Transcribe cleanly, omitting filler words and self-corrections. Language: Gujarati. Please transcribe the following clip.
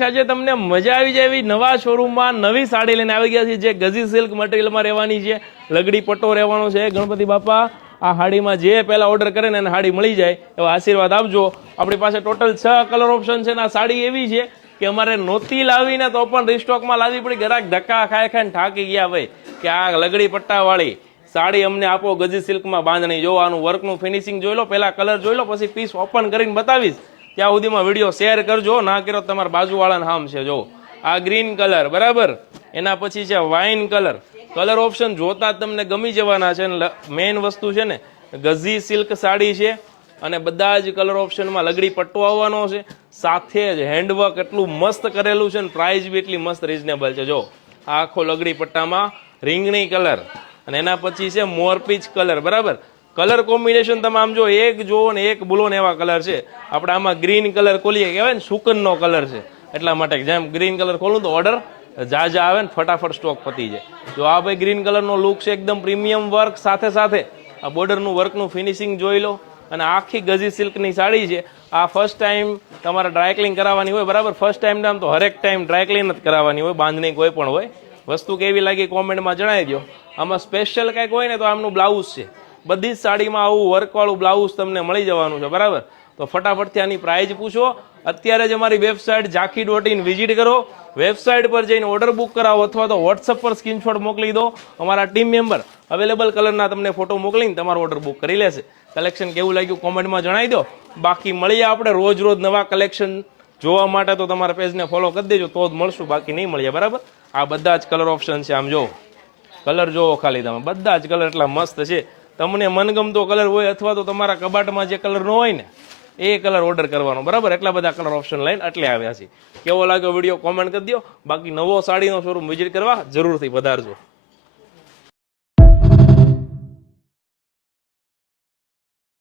આજે તમને મજા આવી જાય એવી નવા શોરૂમમાં નવી સાડી લઈને આવી ગયા છે જે ગઝી સિલ્ક મટીરિયલમાં રહેવાની છે. લગડી પટ્ટો રહેવાનો છે. ગણપતિ બાપા આ હાડીમાં જે પહેલા ઓર્ડર કરે ને એને હાડી મળી જાય એવા આશીર્વાદ આપજો. આપણી પાસે ટોટલ 6 કલર ઓપ્શન છે ને આ સાડી એવી છે કે અમારે નહોતી લાવીને તો પણ રિસ્ટોકમાં લાવવી પડી. ગ્રાહક ધક્કા ખાઈ ખાઈને થાકી ગયા ભાઈ કે આ લગડી પટ્ટાવાળી સાડી અમને આપો ગઝી સિલ્કમાં બાંધણી. જો આનું વર્કનું ફિનિશિંગ જોઈ લો, પહેલા કલર જોઈ લો, પછી પીસ ઓપન કરીને બતાવીશ. ત્યાં સુધીમાં વિડીયો શેર કરજો, ના કર્યો તમારા બાજુવાળાને હામ છે. જો આ ગ્રીન કલર બરાબર, એના પછી છે વાઇન કલર. કલર ઓપ્શન જોતા તમને ગમી જવાના છે. મેઇન વસ્તુ છે ને ગઝી સિલ્ક સાડી છે અને બધા જ કલર ઓપ્શનમાં લગડી પટ્ટો આવવાનો છે. સાથે જ હેન્ડવર્ક એટલું મસ્ત કરેલું છે ને પ્રાઇસ બી એટલી મસ્ત રિઝનેબલ છે. જો આ આખો લગડી પટ્ટામાં રીંગણી કલર અને એના પછી છે મોરપીચ કલર બરાબર. કલર કોમ્બિનેશન તમે આમ જો એક જોવો ને એક બોલો ને એવા કલર છે. આપણે આમાં ગ્રીન કલર ખોલીએ કહેવાય ને સુકનનો કલર છે એટલા માટે જેમ ગ્રીન કલર ખોલું તો ઓર્ડર જાજા આવે ને ફટાફટ સ્ટોક પતી જાય. જો આ ભાઈ ગ્રીન કલરનો લુક છે એકદમ પ્રીમિયમ વર્ક સાથે સાથે આ બોર્ડરનું વર્કનું ફિનિશિંગ જોઈ લો. અને આખી ગઝી સિલ્કની સાડી છે. આ ફર્સ્ટ ટાઈમ તમારે ડ્રાયક્લિંગ કરાવવાની હોય બરાબર. ફર્સ્ટ ટાઈમ નામ તો હરેક ટાઈમ ડ્રાયક્લિંગ જ કરાવવાની હોય, બાંધણી કોઈ પણ હોય. વસ્તુ કેવી લાગી કોમેન્ટમાં જણાવી દો. આમાં સ્પેશિયલ કંઈક હોય ને તો આમનું બ્લાઉઝ છે. બધી જ સાડીમાં આવું વર્કવાળું બ્લાઉઝ તમને મળી જવાનું છે બરાબર. તો ફટાફટથી આની પ્રાઇઝ પૂછો. અત્યારે જ અમારી વેબસાઇટ ઝાંખી.in વિઝિટ કરો. વેબસાઇટ પર જઈને ઓર્ડર બુક કરાવો અથવા તો વોટ્સઅપ પર સ્ક્રીનશોટ મોકલી દો. અમારા ટીમ મેમ્બર અવેલેબલ કલરના તમને ફોટો મોકલીને તમારો ઓર્ડર બુક કરી લેશે. કલેક્શન કેવું લાગ્યું કોમેન્ટમાં જણાવી દો. બાકી મળીએ આપણે રોજ નવા કલેક્શન જોવા માટે. તો તમારા પેજને ફોલો કરી દેજો તો જ મળશું, બાકી નહીં મળીએ બરાબર. આ બધા જ કલર ઓપ્શન છે. આમ જો કલર જોવો ખાલી તમે, બધા જ કલર એટલા મસ્ત છે. તમને મનગમતો કલર હોય અથવા તો તમારા કબાટમાં જે કલર નો હોય ને એ કલર ઓર્ડર કરવાનો બરાબર. એટલા બધા કલર ઓપ્શન લઈને એટલે આવ્યા છે. કેવો લાગ્યો વિડીયો કોમેન્ટ કરી દો. બાકી નવો સાડીનો શોરૂમ વિઝિટ કરવા જરૂરથી પધારજો.